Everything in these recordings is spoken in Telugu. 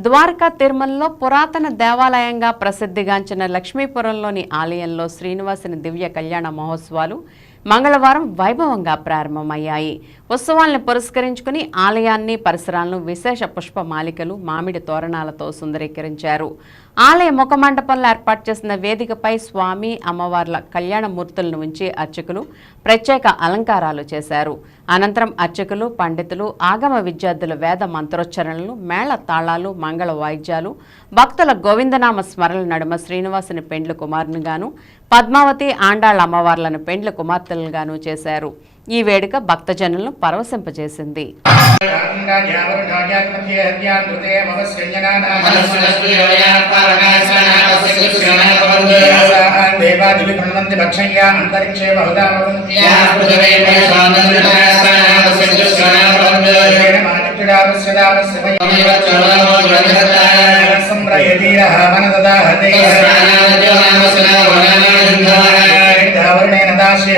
ద్వారకా తిరుమలలో పురాతన దేవాలయంగా ప్రసిద్ధిగాంచిన లక్ష్మీపురంలోని ఆలయంలో శ్రీనివాసుని దివ్య కళ్యాణ మహోత్సవాలు మంగళవారం వైభవంగా ప్రారంభమయ్యాయి. ఉత్సవాలను పురస్కరించుకుని ఆలయాన్ని పరిసరాలను విశేష పుష్పమాలికలు మామిడి తోరణాలతో సుందరీకరించారు. ఆలయ ముఖమండపంలో ఏర్పాటు చేసిన వేదికపై స్వామి అమ్మవార్ల కళ్యాణ మూర్తులను ఉంచి అర్చకులు ప్రత్యేక అలంకారాలు చేశారు. అనంతరం అర్చకులు పండితులు ఆగమ విద్యార్థుల వేద మంత్రోచ్చరణలు మేళ తాళాలు మంగళ వాయిద్యాలు భక్తుల గోవిందనామ స్మరణ నడుమ శ్రీనివాసుని పెండ్లు కుమారునిగాను పద్మావతి ఆండాళ్ళ అమ్మవార్లను పెండ్ల కుమార్తెలుగాను చేశారు. ఈ వేడుక భక్తజనులను పరవశింపజేసింది.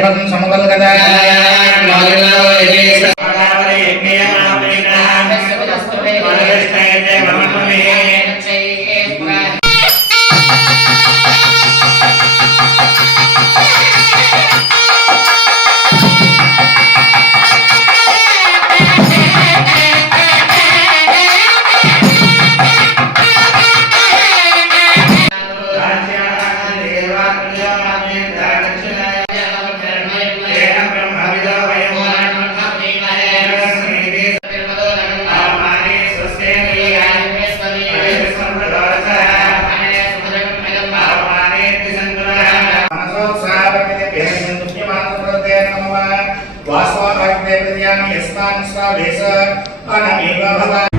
భక్షయ్యా అంతరిక్షే కదా సంప్రయతీరః మనదదాహతే ధావరణేన దాశ్రీభం సముపల్గదా వాస్తవాన్ని యస్మాన్ స్వాభేశ అనమేవ భవ